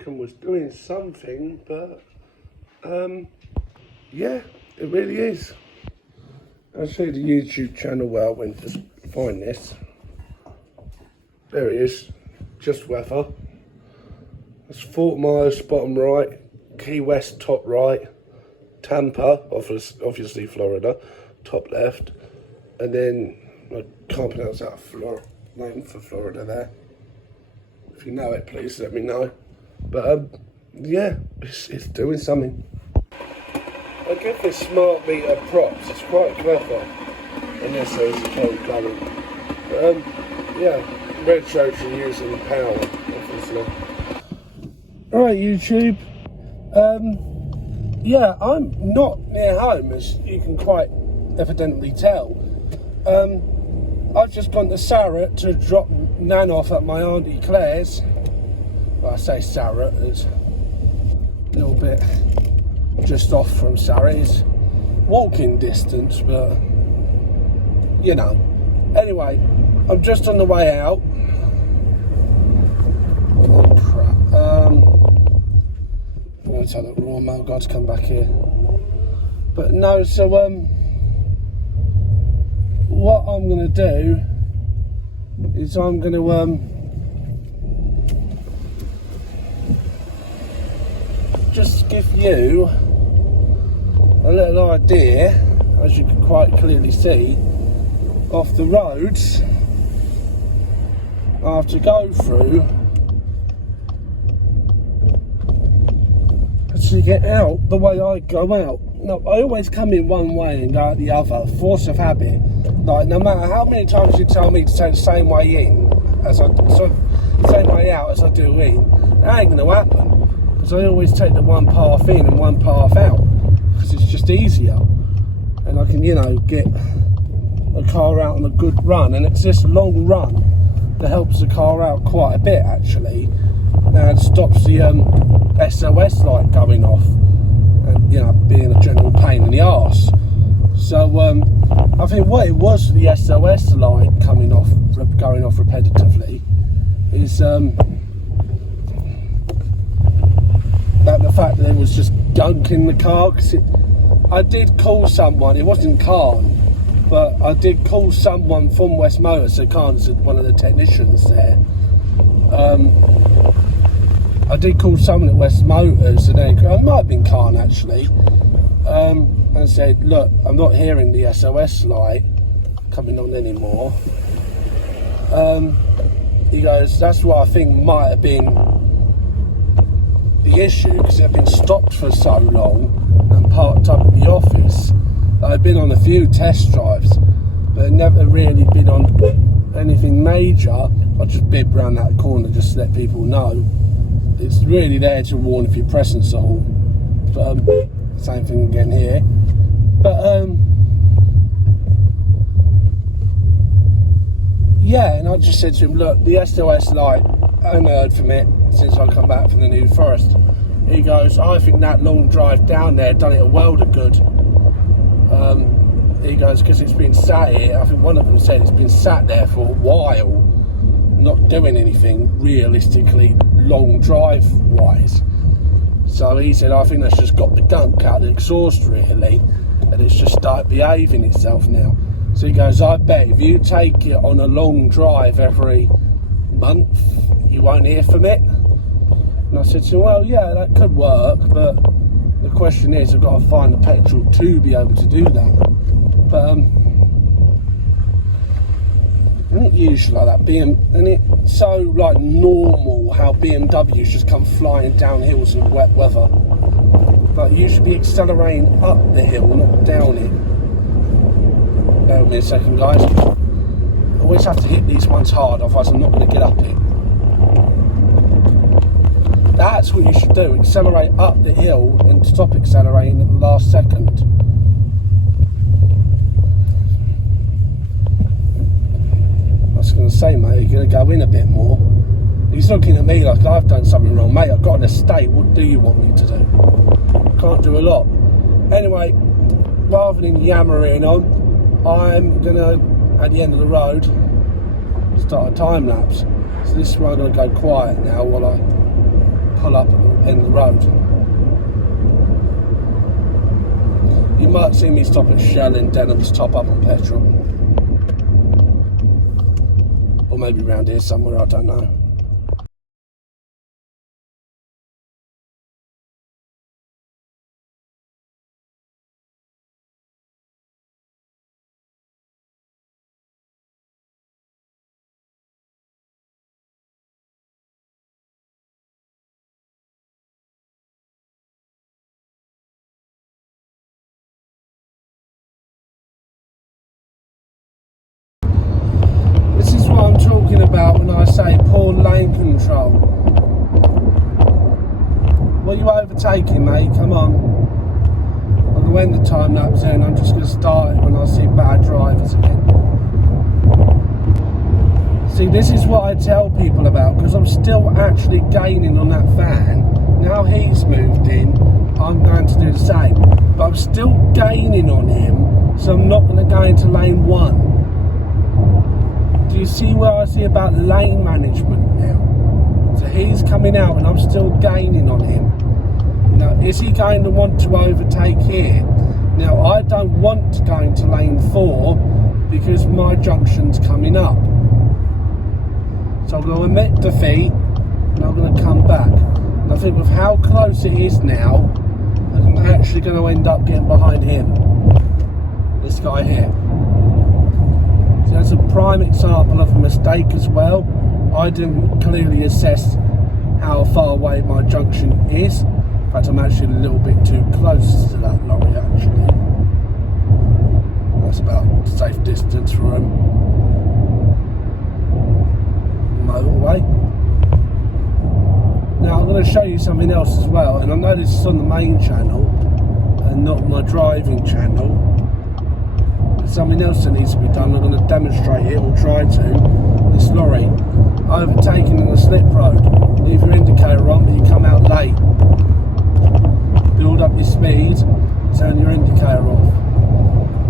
broke and was doing something, but yeah, it really is. I'll show you the YouTube channel where I went to find this. There it is, Just Weather. That's Fort Myers bottom right, Key West top right, Tampa, obviously Florida, top left, and then I can't pronounce that name for Florida there. If you know it, please let me know. But yeah, it's doing something. I give this smart meter props. It's quite clever. And this says carry current. Yeah, red shows you using power, obviously. Alright, YouTube. Yeah, I'm not near home, as you can quite evidently tell. I've just gone to Sarah to drop Nan off at my Auntie Claire's. Well, I say Sarah, it's a little bit just off from Sarah. It's walking distance, but you know. Anyway, I'm just on the way out. Oh crap. I'm going to tell the Royal Mail guy to come back here. But no, so what I'm going to do is I'm going to just give you a little idea, as you can quite clearly see, of the roads I have to go through to get out the way I go out. No, I always come in one way and go out the other, force of habit. Like, no matter how many times you tell me to take the same way in as same way out as I do in, that ain't gonna happen. Because I always take the one path in and one path out, because it's just easier, and I can, you know, get a car out on a good run. And it's this long run that helps the car out quite a bit, actually. Now it stops the SOS light going off, and, you know, being a general pain in the arse. So I think what it was, the SOS light going off repetitively, is that the fact that there was just gunk in the car. Because I did call someone, it wasn't Khan, but I did call someone from West Motors, so Khan's one of the technicians there. I did call someone at West Motors, and it might have been Khan actually, and said, look, I'm not hearing the SOS light coming on anymore. He goes, that's what I think might have been the issue, because it had been stopped for so long and parked up at the office. I'd been on a few test drives, but never really been on anything major. I just bib round that corner just to let people know. It's really there to warn if you're pressing something. But same thing again here. But yeah, and I just said to him, look, the SOS light, I haven't heard from it since I come back from the New Forest. He goes, I think that long drive down there done it a world of good. He goes, because it's been sat here, I think one of them said it's been sat there for a while, not doing anything realistically long drive wise. So he said, I think that's just got the gunk out the exhaust really, and it's just started behaving itself now. So he goes, I bet if you take it on a long drive every month, you won't hear from it. And I said to him, well, yeah, that could work, but the question is, I've got to find the petrol to be able to do that. But isn't it usually like that? Isn't it so like normal how BMWs just come flying down hills in wet weather? Like, you should be accelerating up the hill, not down it. Bear with me a second, guys. I always have to hit these ones hard, otherwise I'm not going to get up it. That's what you should do, accelerate up the hill and stop accelerating at the last second. I was going to say, mate, you're going to go in a bit more. He's looking at me like I've done something wrong. Mate, I've got an estate, what do you want me to do? Can't do a lot. Anyway, rather than yammering on, I'm going to, at the end of the road, start a time lapse. So this is where I'm going to go quiet now while I pull up in the road. You might see me stop at Shell in Denham to top up on petrol. Or maybe around here somewhere, I don't know. This is what I'm talking about when I say poor lane control. What are you overtaking, mate? Come on. I'm going to end the time lapse in. I'm just going to start it when I see bad drivers again. See, this is what I tell people about, because I'm still actually gaining on that van. Now he's moved in, I'm going to do the same. But I'm still gaining on him, so I'm not going to go into lane 1. Do you see where I see about lane management now? So he's coming out and I'm still gaining on him. Now, is he going to want to overtake here? Now, I don't want to go into lane 4 because my junction's coming up. So I'm going to admit defeat and I'm going to come back. And I think with how close it is now, I'm actually going to end up getting behind him. This guy here. So that's a prime example of a mistake as well. I didn't clearly assess how far away my junction is. In fact, I'm actually a little bit too close to that lorry actually. That's about safe distance for him. Motorway. Now I'm going to show you something else as well, and I know this is on the main channel and not my driving channel. There's something else that needs to be done. I'm going to demonstrate it, or try to. This lorry overtaking in a slip road. Leave your indicator on, but you come out late. Build up your speed, turn your indicator off.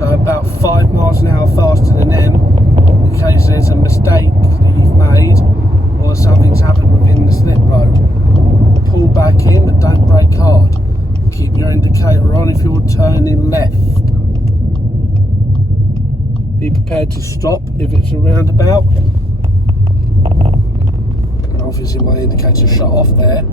Go about 5 miles an hour faster than them, in case there's a mistake that you've made or something's happened within the slip road. Pull back in, but don't brake hard. Keep your indicator on if you're turning left. Be prepared to stop if it's a roundabout. And obviously my indicator shut off there.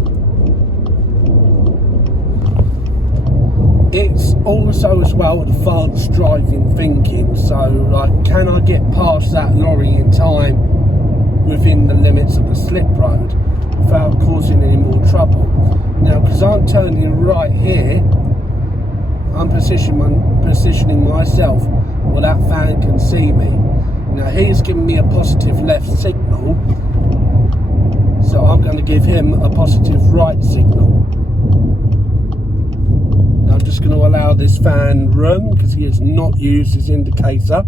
It's also as well advanced driving thinking, so like, can I get past that lorry in time within the limits of the slip road without causing any more trouble? Now, because I'm turning right here, I'm positioning myself where that fan can see me. Now he's giving me a positive left signal, so I'm going to give him a positive right signal. I'm just going to allow this fan room because he has not used his indicator.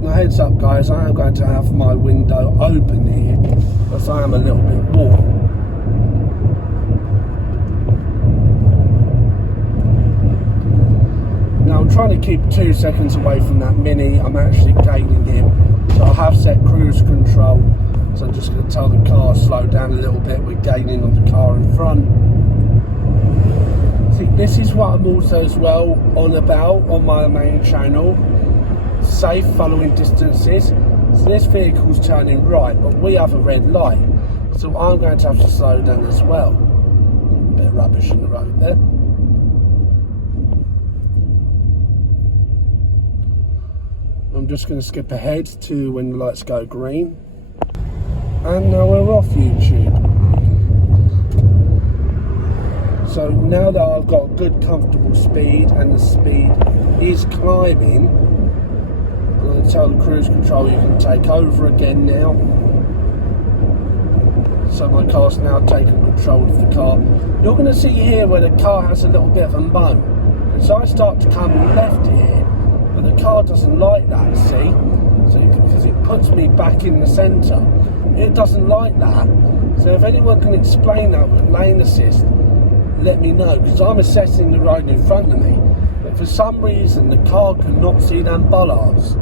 Now heads up guys, I am going to have my window open here because I am a little bit warm. Now I'm trying to keep 2 seconds away from that Mini. I'm actually gaining him, so I have set cruise control, so I'm just going to tell the car slow down a little bit. We're gaining on the car in front. See, this is what I'm also as well on about on my main channel, safe following distances. So this vehicle's turning right, but we have a red light, so I'm going to have to slow down as well. A bit of rubbish in the road there. I'm just going to skip ahead to when the lights go green. And now we're off YouTube. So now that I've got good comfortable speed and the speed is climbing, I'm going to tell the cruise control you can take over again now. So my car's now taking control of the car. You're going to see here where the car has a little bit of a moan. And so I start to come left here. But the car doesn't like that, see? So because it puts me back in the centre. It doesn't like that. So if anyone can explain that with lane assist, let me know, because I'm assessing the road in front of me, but for some reason the car cannot see them bollards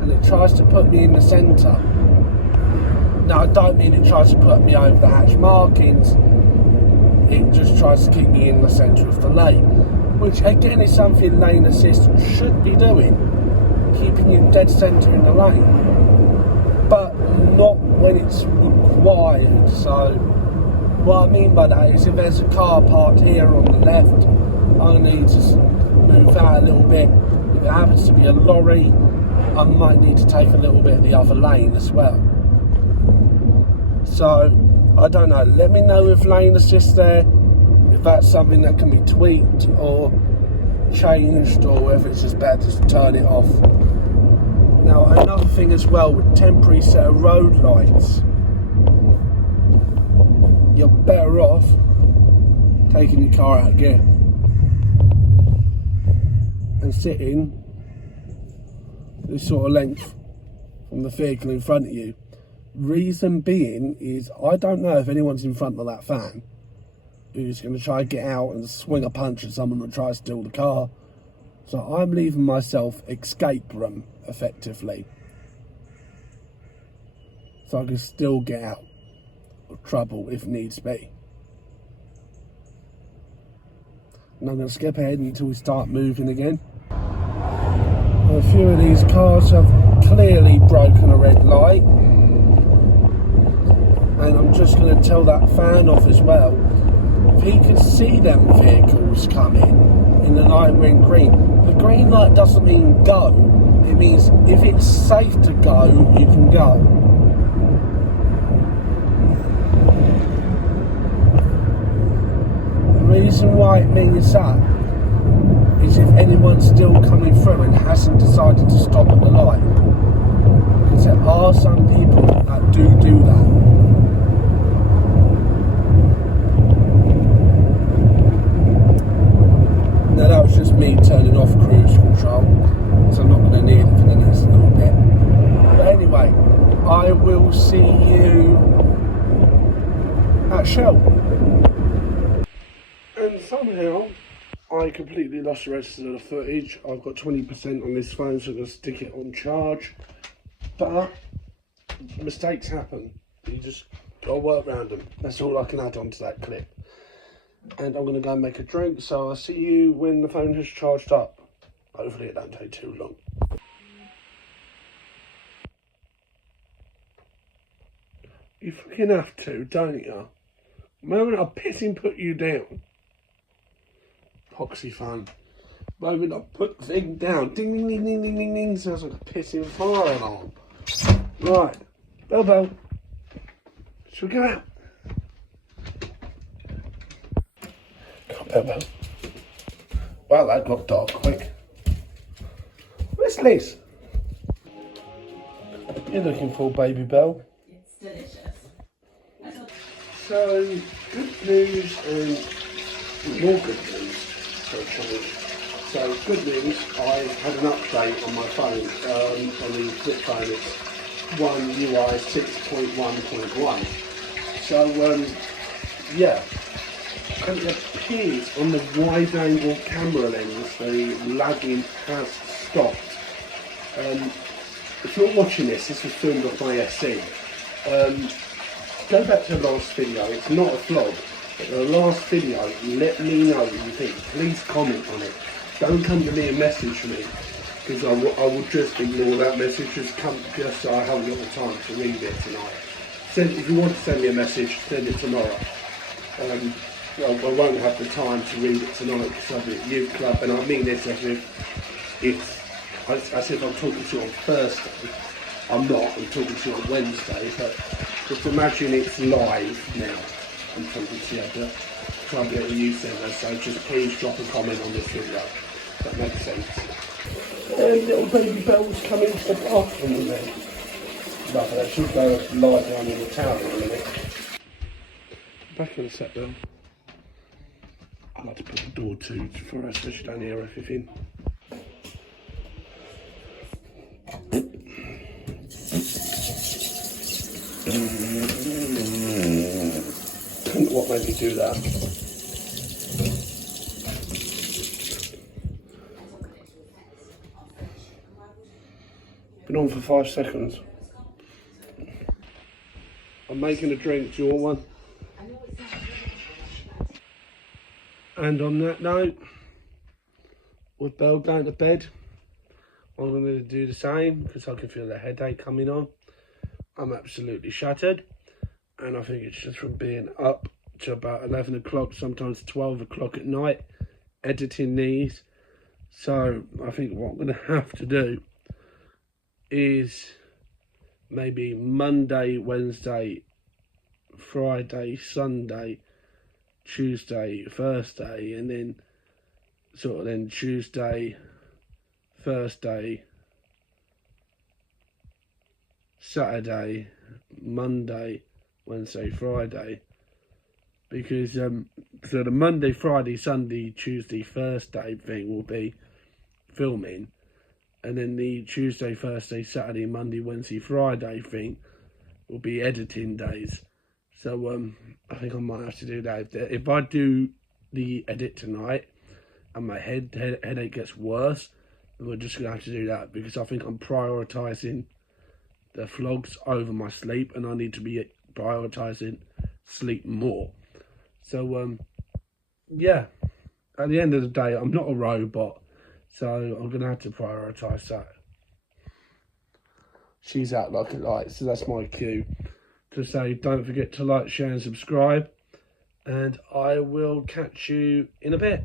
and it tries to put me in the centre. Now I don't mean it tries to put me over the hatch markings, it just tries to keep me in the centre of the lane, which again is something lane assist should be doing, keeping you dead centre in the lane, but not when it's required. So what I mean by that is if there's a car parked here on the left, I need to move that a little bit. If it happens to be a lorry, I might need to take a little bit of the other lane as well. So I don't know, let me know if lane assist there, if that's something that can be tweaked or changed, or whether it's just better to turn it off. Now another thing as well, with temporary set of road lights, you're better off taking your car out of gear and sitting this sort of length from the vehicle in front of you. Reason being is I don't know if anyone's in front of that fan who's going to try and get out and swing a punch at someone that tries to steal the car. So I'm leaving myself escape room effectively, so I can still get out of trouble if needs be. And I'm going to skip ahead until we start moving again. A few of these cars have clearly broken a red light, and I'm just going to tell that fan off as well. If he could see them vehicles coming in the night when green, the green light doesn't mean go, it means if it's safe to go, you can go. The reason why it means that is if anyone's still coming through and hasn't decided to stop at the light, because there are some people that do that. Now that was just me turning off cruise control, so I'm not going to need it for the next little bit. But anyway, I will see you at Shell. And somehow I completely lost the rest of the footage. I've got 20% on this phone, so I'm going to stick it on charge. But mistakes happen. You just got to work around them. That's all I can add on to that clip. And I'm going to go and make a drink, so I'll see you when the phone has charged up. Hopefully it don't take too long. You fucking have to, don't you? The moment I piss and put you down. Poxy phone. The moment I put the thing down, ding ding ding ding ding ding ding, sounds like a pissing fire alarm. Right, bell. Should we go out? Bell. Well, that got dark quick. Where's Liz? You're looking for Baby Bell. It's delicious. So, good news and more good news for a change. So, good news, I had an update on my phone, on the flip phone. It's One UI 6.1.1. So, yeah. And it appears on the wide-angle camera lens, the lagging has stopped. If you're watching this was filmed off my SE. Go back to the last video, it's not a vlog, but the last video, let me know what you think. Please comment on it. Don't come to me and message me, because I will just ignore that message, just so I haven't got the time to read it tonight. If you want to send me a message, send it tomorrow. Well, I won't have the time to read it tonight because I'll be at Youth Club, and I mean this as if I'm talking to you on Thursday. I'm not, I'm talking to you on Wednesday, but just imagine it's live now. I'm talking to you, but try and get a youth centre, so just please drop a comment on this video. That makes sense. And little Baby Bell's coming to the bathroom with me. Lovely, I should go lie down in the towel in a minute. Back in a sec then. I like to put the door to for her so she don't hear everything. What made me do that? Been on for 5 seconds. I'm making a drink. Do you want one? And on that note, with Belle going to bed, I'm going to do the same because I can feel the headache coming on. I'm absolutely shattered, and I think it's just from being up to about 11 o'clock, sometimes 12 o'clock at night, editing these. So I think what I'm going to have to do is maybe Monday, Wednesday, Friday, Sunday, Tuesday, Thursday, and then sort of then Tuesday, Thursday, Saturday, Monday, Wednesday, Friday, because so the Monday, Friday, Sunday, Tuesday, Thursday thing will be filming, and then the Tuesday, Thursday, Saturday, Monday, Wednesday, Friday thing will be editing days. So I think I might have to do that. If I do the edit tonight and my headache gets worse, then we're just gonna have to do that, because I think I'm prioritising the vlogs over my sleep, and I need to be prioritising sleep more. So yeah, at the end of the day, I'm not a robot, so I'm gonna have to prioritise that. She's out like a light, so that's my cue to say don't forget to like, share and subscribe, and I will catch you in a bit.